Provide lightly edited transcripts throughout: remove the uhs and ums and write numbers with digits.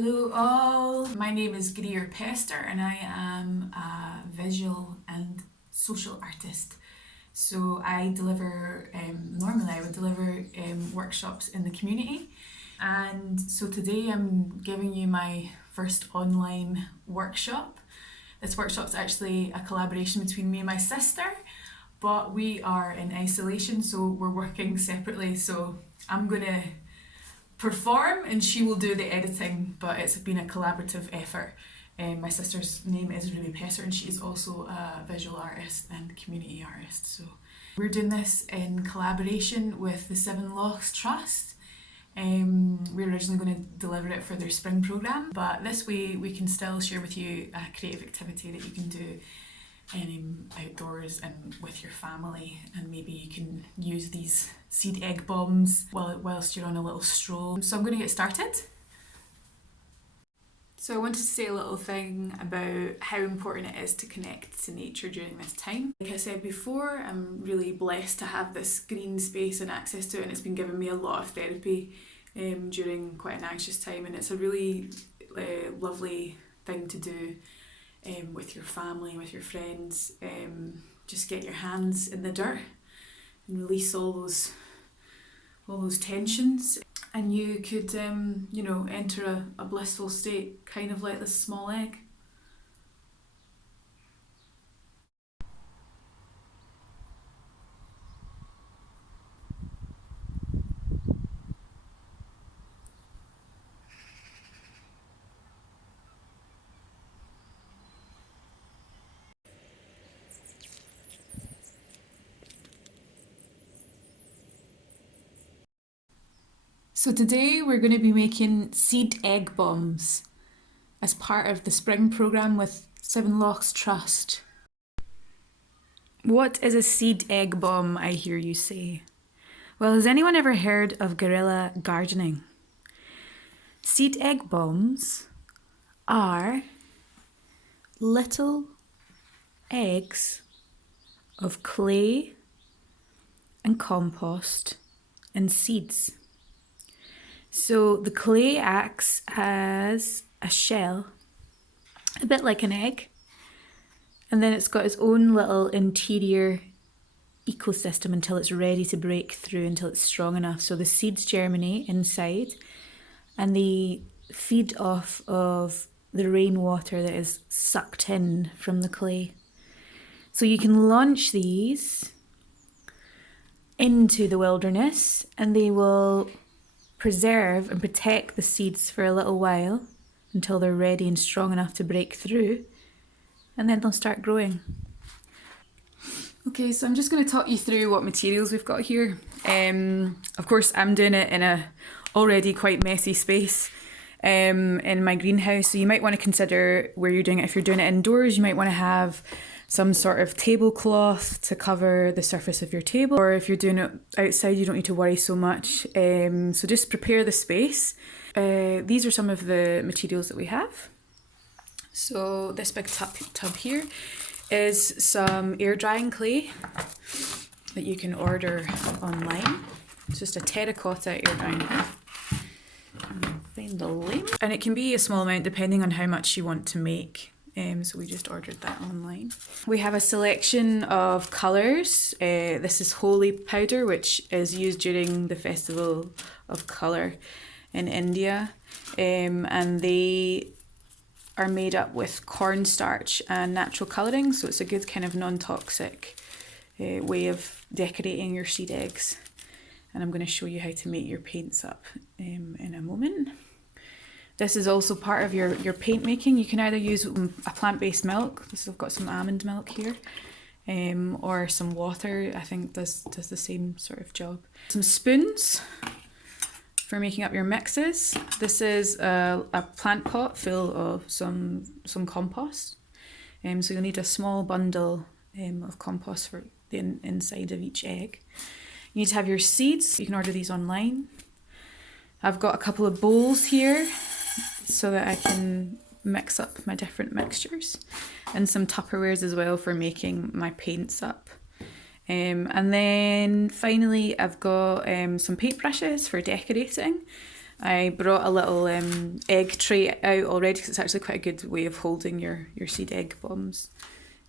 Hello all, my name is Greer and I am a visual and social artist. So I deliver, normally I would deliver workshops in the community, and so today I'm giving you my first online workshop. This workshop's actually a collaboration between me and my sister, but we are in isolation, so we're working separately. So I'm gonna perform and she will do the editing, but it's been a collaborative effort. My sister's name is Ruby Pesser and she is also a visual artist and community artist. So we're doing this in collaboration with the Lochs Trust. We're originally going to deliver it for their spring programme, but this way we can still share with you a creative activity that you can do outdoors and with your family, and maybe you can use these seed egg bombs whilst you're on a little stroll. So I'm going to get started. So I wanted to say a little thing about how important it is to connect to nature during this time. Like I said before, I'm really blessed to have this green space and access to it, and it's been giving me a lot of therapy during quite an anxious time, and it's a really lovely thing to do with your family, with your friends. Just get your hands in the dirt and release all those tensions, and you could enter a blissful state, kind of like this small egg. So today we're going to be making seed egg bombs as part of the spring programme with Lochs Trust. What is a seed egg bomb, I hear you say? Well, has anyone ever heard of guerrilla gardening? Seed egg bombs are little eggs of clay and compost and seeds. So the clay acts as a shell, a bit like an egg, and then it's got its own little interior ecosystem until it's ready to break through, until it's strong enough. So the seeds germinate inside and they feed off of the rainwater that is sucked in from the clay. So you can launch these into the wilderness and they will preserve and protect the seeds for a little while until they're ready and strong enough to break through, and then they'll start growing. Okay, so I'm just going to talk you through what materials we've got here. Of course, I'm doing it in a already quite messy space in my greenhouse, so you might want to consider where you're doing it. If you're doing it indoors, you might want to have some sort of tablecloth to cover the surface of your table, or if you're doing it outside, you don't need to worry so much. So just prepare the space. These are some of the materials that we have. So this big tub here is some air drying clay that you can order online. It's just a terracotta air drying clay. Find the link. And it can be a small amount depending on how much you want to make. So we just ordered that online. We have a selection of colours. This is holy powder, which is used during the Festival of Colour in India. And they are made up with cornstarch and natural colouring. So it's a good kind of non-toxic way of decorating your seed eggs. And I'm going to show you how to make your paints up in a moment. This is also part of your paint making. You can either use a plant-based milk. I've got some almond milk here, or some water. I think does the same sort of job. Some spoons for making up your mixes. This is a plant pot full of some compost. So you'll need a small bundle of compost for the inside of each egg. You need to have your seeds. You can order these online. I've got a couple of bowls here so that I can mix up my different mixtures, and some Tupperwares as well for making my paints up. And then finally I've got some paintbrushes for decorating. I brought a little egg tray out already because it's actually quite a good way of holding your seed egg bombs.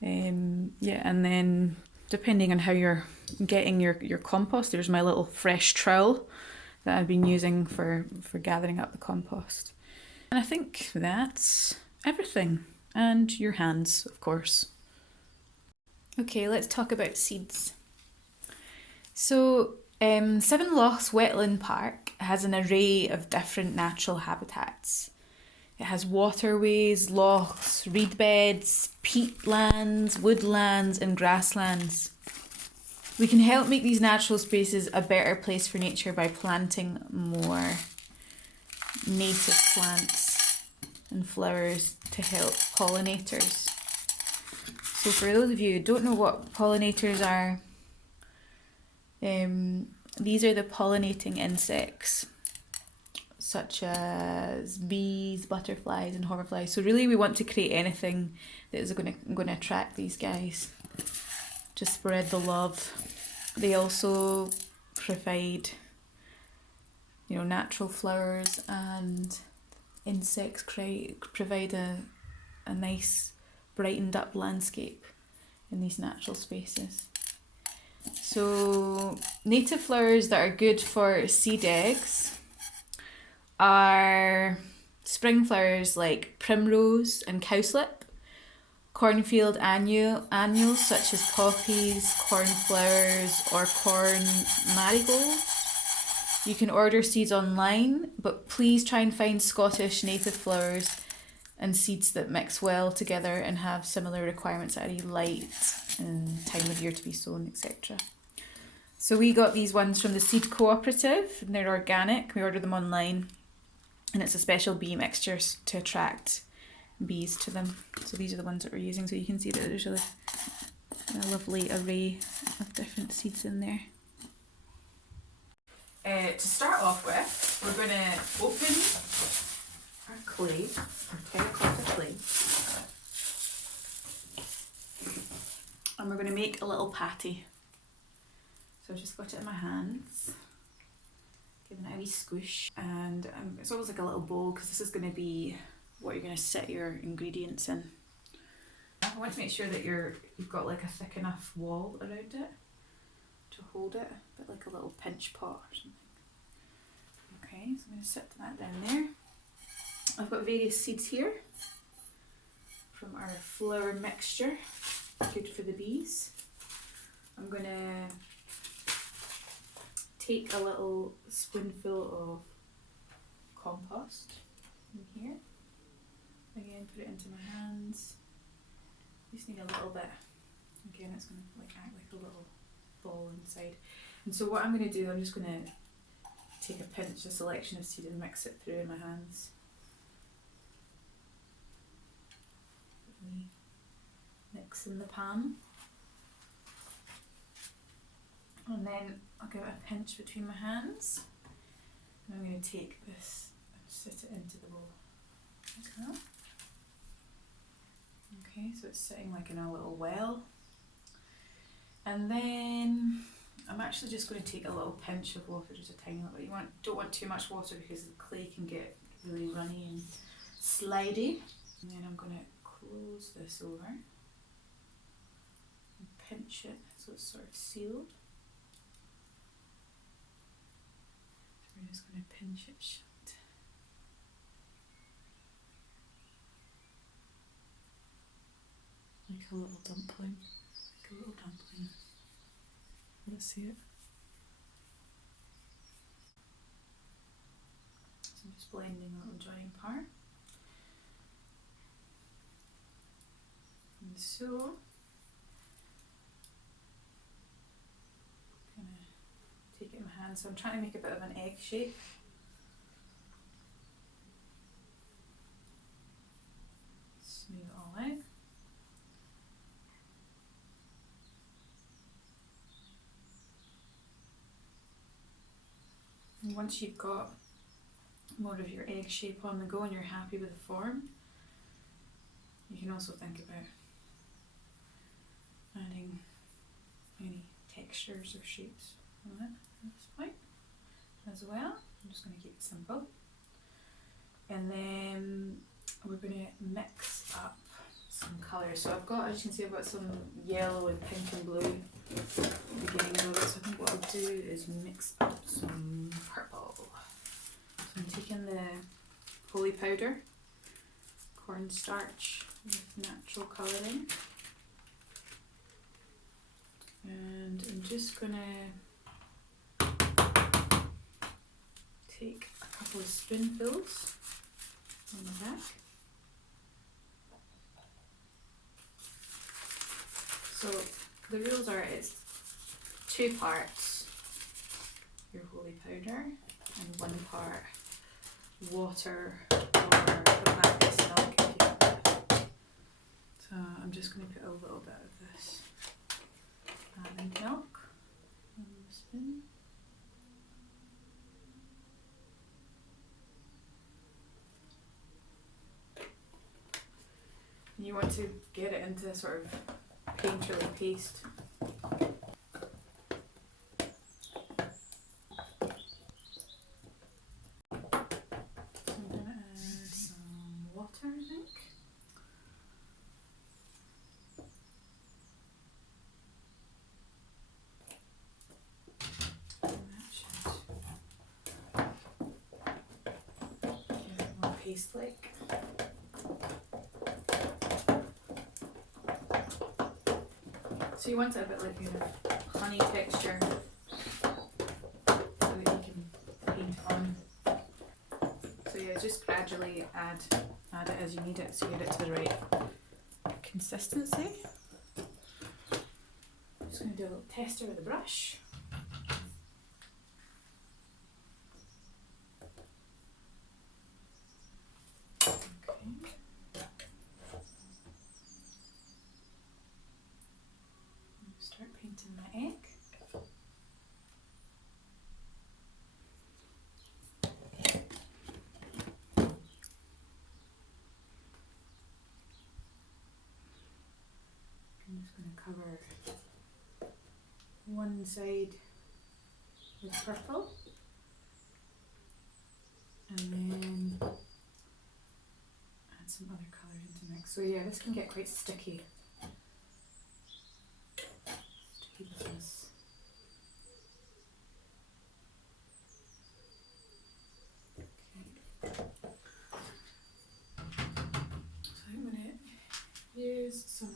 Yeah, and then depending on how you're getting your compost, there's my little fresh trowel that I've been using for gathering up the compost. And I think that's everything. And your hands, of course. Okay, let's talk about seeds. So, Seven Lochs Wetland Park has an array of different natural habitats. It has waterways, lochs, reed beds, peatlands, woodlands, and grasslands. We can help make these natural spaces a better place for nature by planting more native plants and flowers to help pollinators. So for those of you who don't know what pollinators are, these are the pollinating insects, such as bees, butterflies, and hoverflies. So really we want to create anything that is going to attract these guys, to spread the love. They also provide, natural flowers, and insects provide a nice brightened up landscape in these natural spaces. So native flowers that are good for seed eggs are spring flowers like primrose and cowslip, cornfield annuals such as poppies, cornflowers, or corn marigold. You can order seeds online, but please try and find Scottish native flowers and seeds that mix well together and have similar requirements, i.e. light and time of year to be sown, etc. So we got these ones from the Seed Cooperative, and they're organic. We ordered them online, and it's a special bee mixture to attract bees to them. So these are the ones that we're using. So you can see that there's a lovely array of different seeds in there. To start off with, we're going to open our clay, our terracotta clay, and we're going to make a little patty. So I've just got it in my hands, giving it a wee squish, and it's almost like a little bowl because this is going to be what you're going to sit your ingredients in. I want to make sure that you've got like a thick enough wall around it to hold it, a bit like a little pinch pot or something. Okay, so I'm going to sit that down there. I've got various seeds here from our flower mixture, good for the bees. I'm going to take a little spoonful of compost in here. Again, put it into my hands. Just need a little bit. Again, it's going to act like a little ball inside. And so what I'm going to do, I'm just going to take a pinch, a selection of seed, and mix it through in my hands. Mix in the pan. And then I'll give it a pinch between my hands. And I'm going to take this and sit it into the bowl. Like that. Okay, so it's sitting like in a little well. And then I'm actually just going to take a little pinch of water, just a tiny little bit. You don't want too much water because the clay can get really runny and slidey. And then I'm going to close this over and pinch it so it's sort of sealed. We're just going to pinch it shut. Like a little dumpling. Like a little dumpling. Let's see it. So I'm just blending the little joining part. And so, I'm going to take it in my hand. So I'm trying to make a bit of an egg shape. Smooth it all out. And once you've got more of your egg shape on the go and you're happy with the form, you can also think about adding any textures or shapes on it at this point as well. I'm just going to keep it simple. And then we're going to mix up some colours. So I've got, as you can see, I've got some yellow and pink and blue beginnings of it. So I think what I'll do is mix up some purple. So I'm taking the holy powder, cornstarch with natural colouring. And I'm just going to take a couple of spoonfuls on the back. So the rules are it's 2 parts your holy powder and 1 part water or plant-based milk if you have that. So I'm just going to put a little bit of this almond milk on the spoon. And you want to get it into a sort of painterly paste. So I'm going to add some water, I think. And that should give it more paste-like. So you want it a bit like a honey texture so that you can paint on. So yeah, just gradually add it as you need it so you get it to the right consistency. I'm just going to do a little tester with a brush. Okay. Start painting my egg. I'm just going to cover one side with purple and then add some other colours into mix. So yeah, this can get quite sticky. Business. Okay. So I'm going to use some of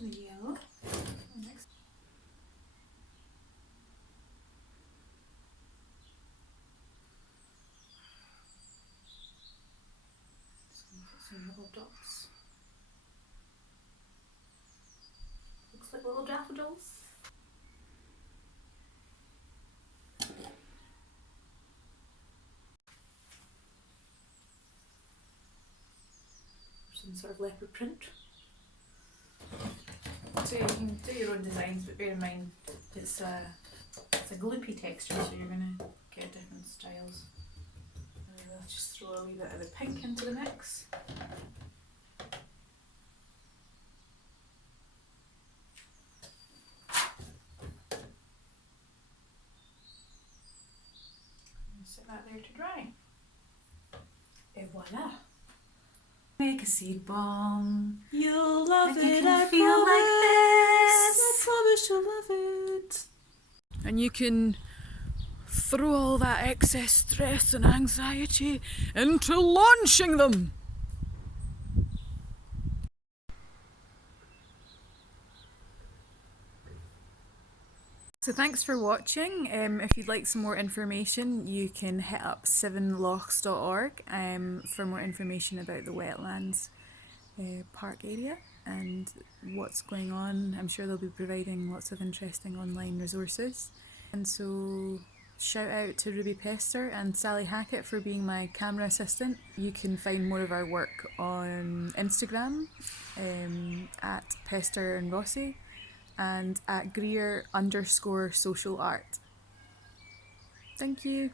the yellow next. Just going to put some little dots. Looks like little daffodils. Some sort of leopard print. So you can do your own designs, but bear in mind it's a gloopy texture, so you're going to get different styles. And let's just throw a wee bit of the pink into the mix. Set that there to dry. Et voila! Make a seed bomb. You'll love And you it, can I feel promise. like this. I promise you'll love it. And you can throw all that excess stress and anxiety into launching them. So thanks for watching. If you'd like some more information, you can hit up 7lochs.org for more information about the wetlands park area and what's going on. I'm sure they'll be providing lots of interesting online resources. And so shout out to Ruby Pester and Sally Hackett for being my camera assistant. You can find more of our work on Instagram at Pester and Rossi and at Greer_social art. Thank you.